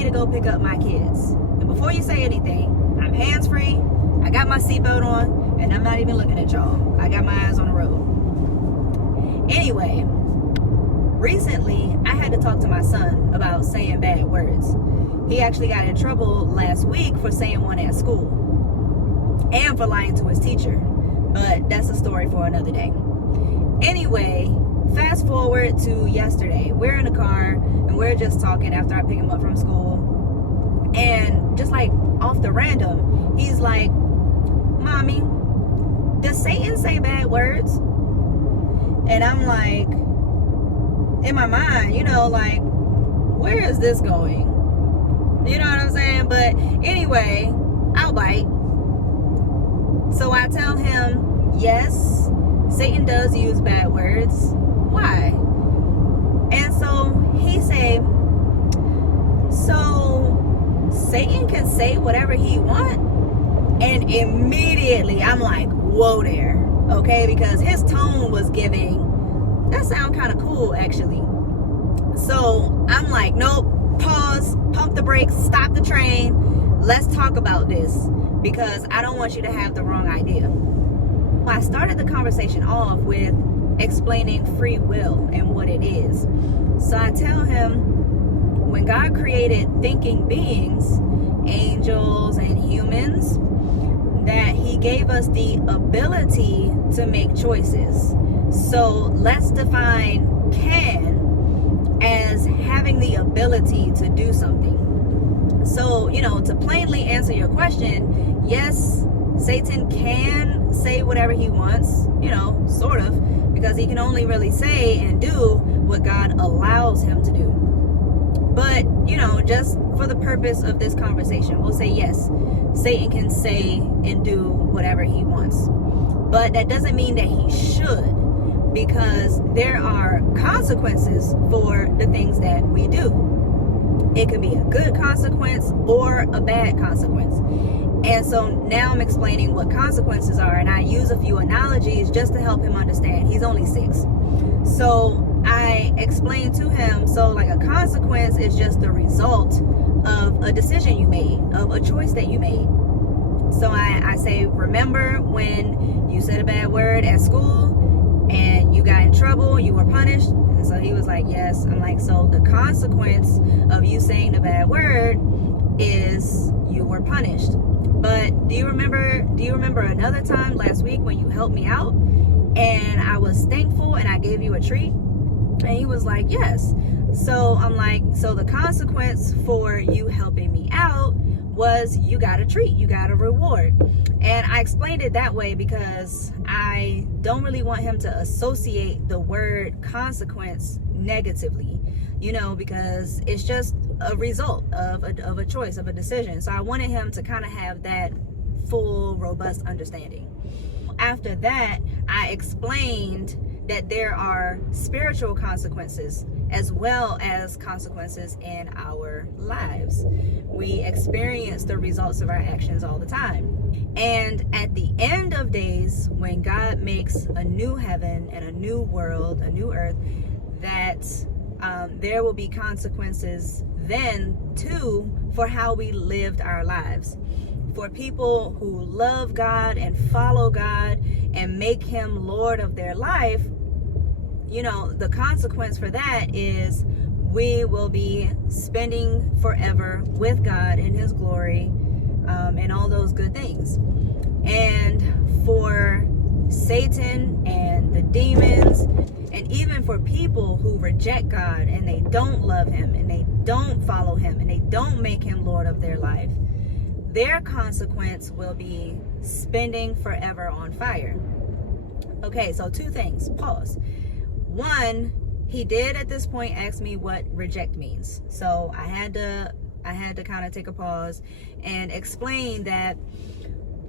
me to go pick up my kids. And before you say anything, I'm hands-free, I got my seatbelt on, and I'm not even looking at y'all. I got my eyes on the road. Anyway, recently, I had to talk to my son about saying bad words. He actually got in trouble last week for saying one at school and for lying to his teacher. But that's a story for another day. Anyway, fast forward to yesterday. We're in the car and we're just talking after I pick him up from school. And just like off the random, he's like, "Mommy, does Satan say bad words?" And I'm like, in my mind, like, where is this going? You know what I'm saying? But anyway, I'll bite. So I tell him, yes, Satan does use bad words. Why? And so he say, so Satan can say whatever he wants? And immediately I'm like, whoa there. Okay, because his tone was giving, that sound kind of cool actually. So I'm like, nope, pause, pump the brakes, stop the train. Let's talk about this because I don't want you to have the wrong idea. I started the conversation off with explaining free will and what it is. So I tell him, when God created thinking beings, angels and humans, that he gave us the ability to make choices. So let's define can as having the ability to do something. So, to plainly answer your question, yes, Satan can say whatever he wants, sort of, because he can only really say and do what God allows him to do. But, just for the purpose of this conversation, we'll say yes, Satan can say and do whatever he wants. But that doesn't mean that he should, because there are consequences for the things that we do. It could be a good consequence or a bad consequence. And so now I'm explaining what consequences are, and I use a few analogies just to help him understand. He's only 6. So I explained to him, so like a consequence is just the result of a decision you made, of a choice that you made. So I say, remember when you said a bad word at school and you got in trouble, you were punished? And so he was like, yes. I'm like, so the consequence of you saying the bad word is you were punished. But do you remember another time last week when you helped me out and I was thankful and I gave you a treat? And he was like, yes. So I'm like, so the consequence for you helping me out was you got a treat, you got a reward. And I explained it that way because I don't really want him to associate the word consequence negatively, because it's just a result of a choice, of a decision. So I wanted him to kind of have that full, robust understanding. After that, I explained that there are spiritual consequences as well as consequences in our lives. We experience the results of our actions all the time. And at the end of days, when God makes a new heaven and a new world, a new earth, that there will be consequences then too for how we lived our lives. For people who love God and follow God and make him Lord of their life, the consequence for that is we will be spending forever with God in his glory, and all those good things. And for Satan and the demons, and even for people who reject God and they don't love him and they don't follow him and they don't make him Lord of their life, their consequence will be spending forever on fire. Okay, so 2 things. Pause. 1, he did at this point ask me what reject means. So I had to kind of take a pause and explain that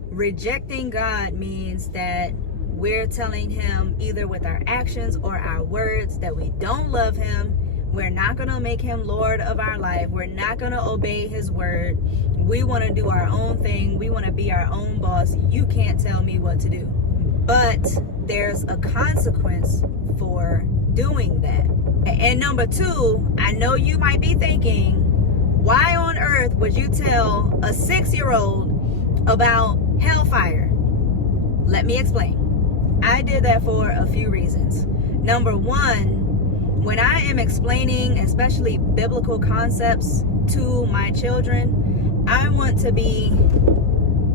rejecting God means that we're telling him either with our actions or our words that we don't love him. We're not going to make him Lord of our life. We're not going to obey his word. We want to do our own thing. We want to be our own boss. You can't tell me what to do. But there's a consequence for doing that. And number 2, I know you might be thinking, why on earth would you tell a 6-year-old about hellfire? Let me explain. I did that for a few reasons. Number one, when I am explaining especially biblical concepts to my children, I want to be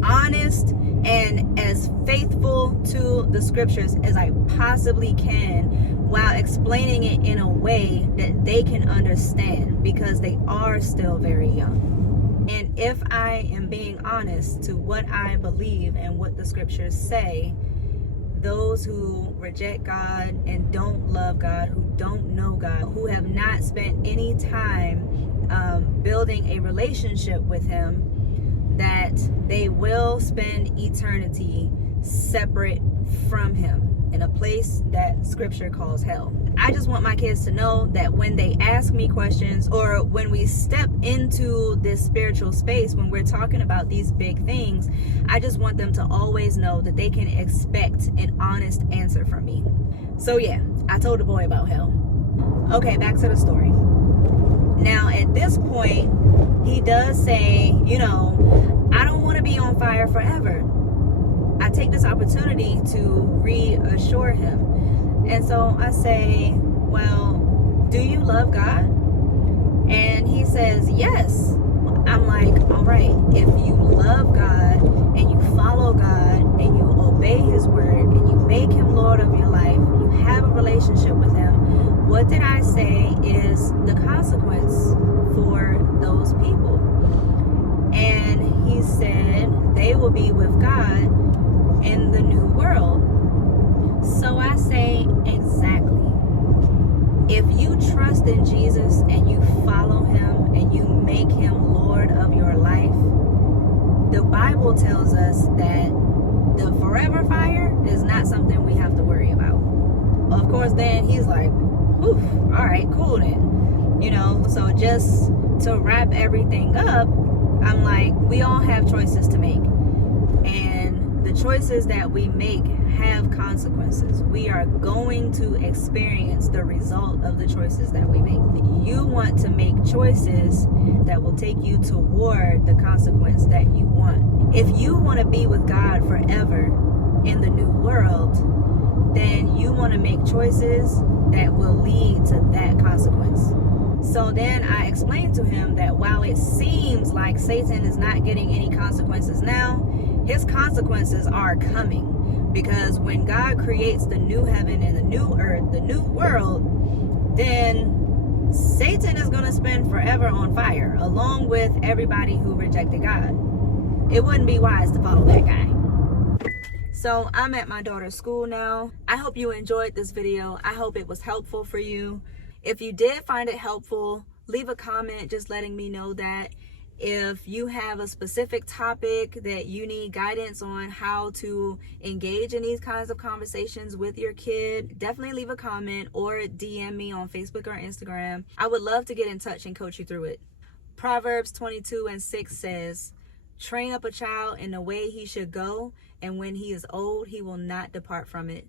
honest and as faithful to the scriptures as I possibly can, while explaining it in a way that they can understand, because they are still very young. And if I am being honest to what I believe and what the scriptures say, those who reject God and don't love God, who don't know God, who have not spent any time building a relationship with Him, that they will spend eternity separate from Him in a place that scripture calls hell. I just want my kids to know that when they ask me questions, or when we step into this spiritual space, when we're talking about these big things, I just want them to always know that they can expect an honest answer from me. So yeah, I told the boy about hell. Okay, back to the story. Now at this point, he does say, I don't want to be on fire forever. I take this opportunity to reassure him. And so I say, well, do you love God? And he says, yes. I'm like, all right, if you love God and you follow God and you obey His word and you make Him Lord of your life, you have a relationship with Him, what did I say is the consequence for those people? And he said, they will be with God in the new world. So I say, exactly. If you trust in Jesus and you follow Him and you make Him Lord of your life, the Bible tells us that the forever fire is not something we have to worry about. Of course, then he's like, whew, all right, cool then. So just to wrap everything up, I'm like, we all have choices to make. And the choices that we make have consequences. We are going to experience the result of the choices that we make. You want to make choices that will take you toward the consequence that you want. If you want to be with God forever in the new world, then you want to make choices that will lead to that consequence. So then I explained to him that while it seems like Satan is not getting any consequences now, his consequences are coming. Because when God creates the new heaven and the new earth, the new world, then Satan is going to spend forever on fire, along with everybody who rejected God. It wouldn't be wise to follow that guy. So I'm at my daughter's school now. I hope you enjoyed this video. I hope it was helpful for you. If you did find it helpful, leave a comment just letting me know that. If you have a specific topic that you need guidance on how to engage in these kinds of conversations with your kid, definitely leave a comment or DM me on Facebook or Instagram. I would love to get in touch and coach you through it. Proverbs 22:6 says, train up a child in the way he should go, and when he is old, he will not depart from it.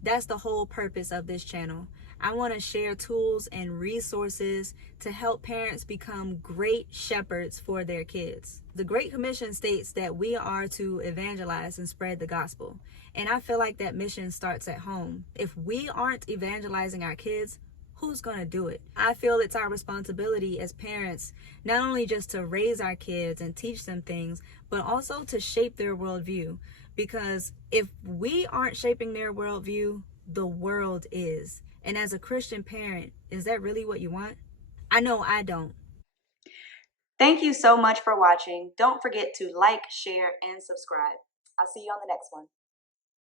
That's the whole purpose of this channel. I want to share tools and resources to help parents become great shepherds for their kids. The Great Commission states that we are to evangelize and spread the gospel. And I feel like that mission starts at home. If we aren't evangelizing our kids, who's going to do it? I feel it's our responsibility as parents, not only just to raise our kids and teach them things, but also to shape their worldview. Because if we aren't shaping their worldview, the world is. And as a Christian parent, is that really what you want? I know I don't. Thank you so much for watching. Don't forget to like, share, and subscribe. I'll see you on the next one.